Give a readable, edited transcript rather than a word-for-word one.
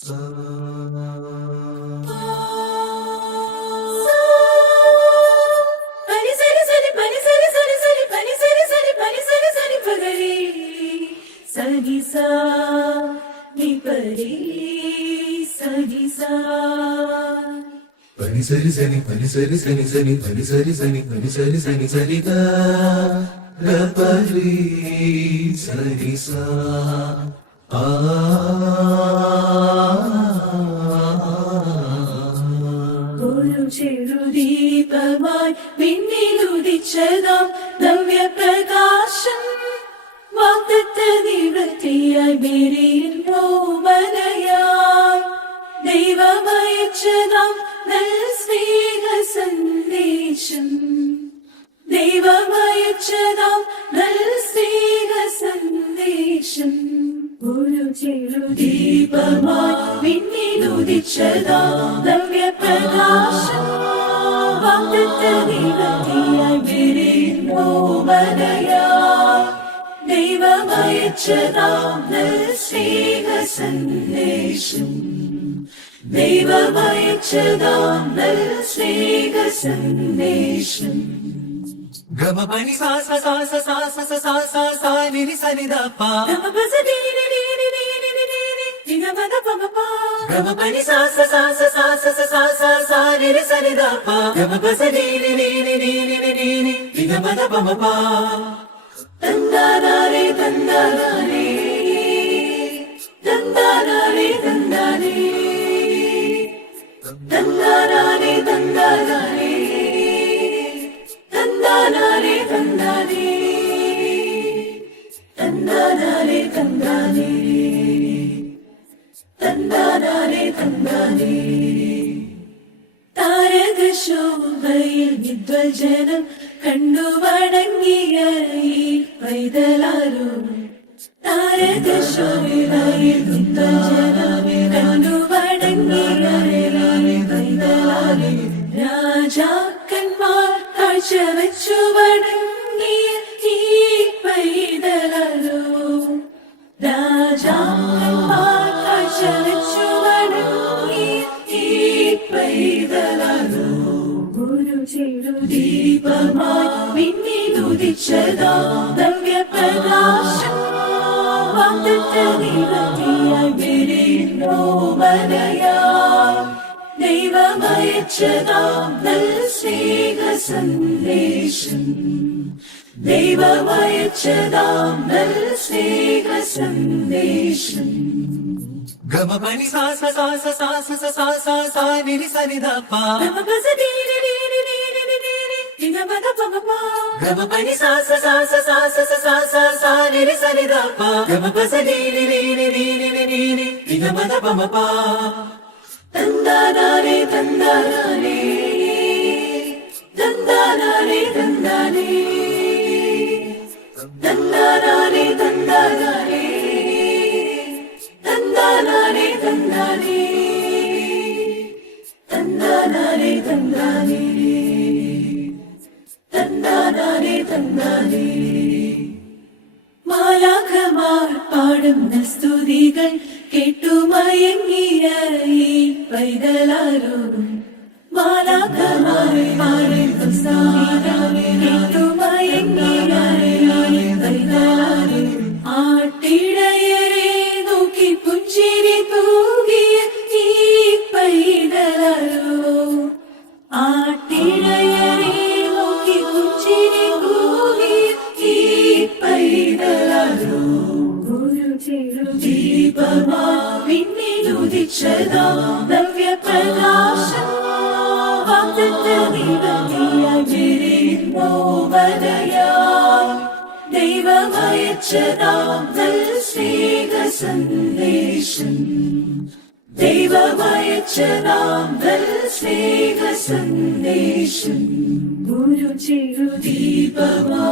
Pani sari sani pani sari sani sani pani sari sani pani sari sani sari ga ga pari sari sa ഒരു ചെറുദീപമായി പിന്നിലുദിച്ചതാം നവ്യപ്രകാശം വാഗ്ദത്ത നിവൃത്തിയായി മേരിയിൽ ഓമനയായി ദൈവമയച്ചതാം നല്ല സ്നേഹ സന്ദേശം ദൈവമയച്ചതാം നല്ല സ്നേഹ സന്ദേശം ഒരു ചെറുദീപമായി പിന്നിലുദിച്ചതാം നവ്യപ്രകാശം വാഗ്ദത്ത നിവൃത്തിയായി മേരിയിൽ ഓമനയായി ദൈവമയച്ചതാം നല്ല സ്നേഹ സന്ദേശം ദൈവമയച്ചതാം നല്ല സ്നേഹ സന്ദേശം ഗമ പനി സാ സ സാ സ സാ സ സ സാ സാ സാ നി നി സ നി ദ പ ഗമ പസ നി നി നി നി നി നി നി നി നി ഗമ പദ പ മ പ ഗമ പനി സാ സ സാ സ സാ സ സ സാ സാ സാ നി നി സ നി ദ പ ഗമ പസ നി നി നി നി നി നി നി നി നി ഗമ പദ പ മ പ തന്ദാനാരേ തന്ദാനാരേ തന്ദാനാരേ തന്ദാനേ തന്ദാനാരേ തന്ദാനാരേ തന്ദാനാരേ തന്ദാനേ തന്ദാനാരേ തന്ദാനേ തന്ദാനാരേ തന്ദാനേ താരകശോഭയിൽ വിദ്വൽജനം കണ്ടു വണങ്ങിയ ഈ പൈതലാരോ താരകശോഭയിൽ വിദ്വൽജനം കണ്ടു വണങ്ങിയ ഈ പൈതലാരോ രാജാക്കന്മാർ കാഴ്ച വെച്ചു വണങ്ങിയ ഈ പൈതലാരോ രാജാക്കന്മാർ കാഴ്ച വെച്ചു വണങ്ങിയ ഈ പൈതലാരോ ഒരു ചെറുദീപമായി പിന്നിലുദിച്ചതാം നവ്യപ്രകാശം വാഗ്ദത്ത നിവൃത്തിയായി മേരിയിൽ ഓമനയായി ദൈവമയച്ചതാം നല്ല സ്നേഹ സന്ദേശം ദൈവമയച്ചതാം നല്ല സ്നേഹ സന്ദേശം ഗമ പനി സാ സ സാ സ സാ സ സ സാ സാ സാ നി നി സ നി ദ പ ഗമ പസ നി നി നി നി നി നി നി നി ഗമ പദ പ മ പ ഗമ പനി സാ സ സാ സ സാ സ സ സാ സാ സാ നി നി സ നി ദ പ ഗമ പസ നി നി നി നി നി നി നി നി ഗമ പദ പ മ പ തന്ദാനാരേ തന്ദാനാരേ തന്ദാനാരേ തന്ദാനേ തന്ദാനാരേ തന്ദാനാരേ തന്ദാനാരേ തന്ദാനേ തന്ദാനാരേ തന്ദാനേ തന്ദാനാരേ തന്ദാനേ മാലാഖമാർ പാടുന്ന സ്തുതികൾ കേട്ടുമയങ്ങിയ ഈ പൈതലാരോ മാലാഖമാർ പാടുന്ന സ്തുതികൾ കേട്ടുമയങ്ങിയ ഈ പൈതലാരോ ആട്ടിടയരെ നോക്കി പുഞ്ചിരി തൂകിയ ഈ പൈതലാരോ ആട്ടിടയരെ നോക്കി പുഞ്ചിരി തൂകിയ ഈ പൈതലാരോ ഒരു ചെറുദീപമായി പിന്നിലുദിച്ചതാം നവ്യപ്രകാശം വാഗ്ദത്ത നിവൃത്തിയായി മേരിയിൽ ഓമനയായി ദൈവമയച്ചതാം നല്ല സ്നേഹ സന്ദേശം ദൈവമയച്ചതാം നല്ല സ്നേഹ സന്ദേശം ഒരു ചെറുദീപമായി